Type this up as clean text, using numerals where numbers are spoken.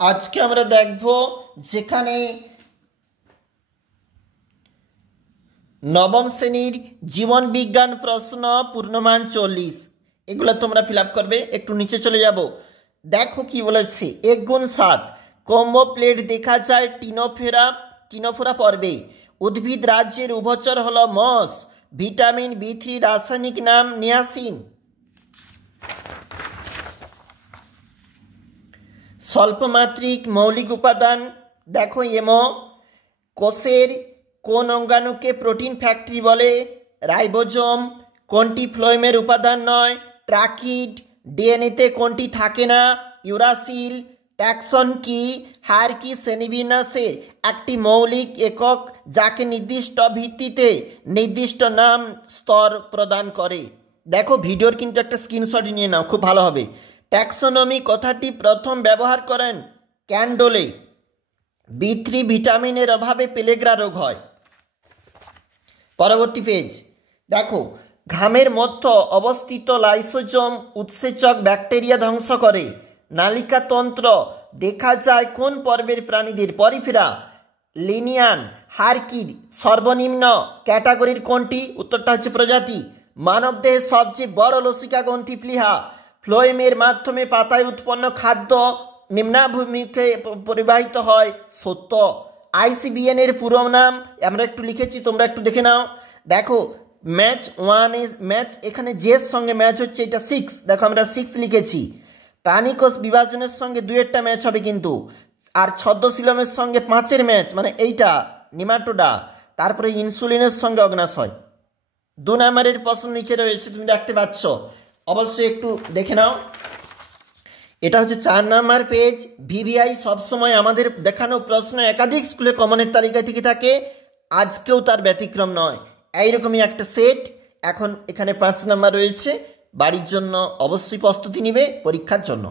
আজকে আমরা দেখব যেখানে নবম শ্রেণীর জীবন বিজ্ঞান প্রশ্ন পূর্ণমান 40 এগুলো তোমরা ফিল আপ করবে। একটু নিচে চলে যাব, দেখো কি বলেছে। 1 গুণ 7 কম্বো প্লেট দেখা যায় টিনোফোরা পর্বে। উদ্ভিদ রাজ্যের উভচর হলো মস। ভিটামিন B3 রাসায়নিক নাম নিয়াসিন। স্বল্পমাত্রিক মৌলিক উপাদান দেখো এমো। কোষের কোন অঙ্গাণুকে প্রোটিন ফ্যাক্টরি বলে? রাইবোজোম। কোনটি ফ্লোয়েমের উপাদান নয়? ট্রাকিড। ডিএনএতে কোনটি থাকে না? ইউরাসিল। ট্যাক্সন কি? হায়ারার্কি শ্রেণীবিন্যাসের একটি মৌলিক একক যাকে নির্দিষ্ট ভিত্তিতে নির্দিষ্ট নাম স্তর প্রদান করে। দেখো ভিডিওর কিন্তু একটা স্ক্রিনশট নিয়ে নাও, খুব ভালো হবে। ট্যাক্সোনমি কথাটি প্রথম ব্যবহার করেন ক্যান্ডলে। B3 ভিটামিনের অভাবে পেলেগ্রা রোগ হয়। পরবর্তী পেজ দেখো, ঘামের মধ্যে অবস্থিত লাইসোজোম উৎসেচক ব্যাকটেরিয়া ধ্বংস করে। নালিকাতন্ত্র দেখা যায় কোন পর্বের প্রাণীদের? পরিফেরা। লিনিয়ান। হায়ারার্কির সর্বনিম্ন ক্যাটাগরির কোনটি? উত্তরটা হচ্ছে প্রজাতি। মানবদেহের সবচেয়ে বড় লসিকা গ্রন্থি প্লীহা। ফ্লোয়েমের মাধ্যমে পাতায় উৎপন্ন খাদ্য নিম্নাভিমুখে পরিবাহিত হয়। সত্য। ICBN এর পুরো নাম আমরা একটু লিখেছি, তোমরা একটু দেখে নাও। দেখো ম্যাচ এখানে জের সঙ্গে ম্যাচ হচ্ছে, এটা 6। দেখো আমরা 6 লিখেছি। প্রাণীকোষ বিভাজনের সঙ্গে 2-এরটা ম্যাচ হবে কিন্তু, আর ছদ্মশিলমের সঙ্গে 5-এর ম্যাচ, মানে এইটা নিমাটোডা। তারপরে ইনসুলিনের সঙ্গে অগ্নাশয়। 2 নম্বরের প্রশ্ন নিচে রয়েছে, তুমি দেখতে পাচ্ছ, অবশ্যই একটু দেখে নাও। এটা হচ্ছে 4 নম্বর পেজ। VBI সবসময় আমাদের দেখানো প্রশ্ন একাধিক স্কুলে কমনের তালিকা থেকে থাকে, আজকেও তার ব্যতিক্রম নয়। এইরকমই একটা সেট। এখন এখানে 5 নম্বর রয়েছে। বাড়ির জন্য অবশ্যই প্রস্তুতি নিবে পরীক্ষার জন্য।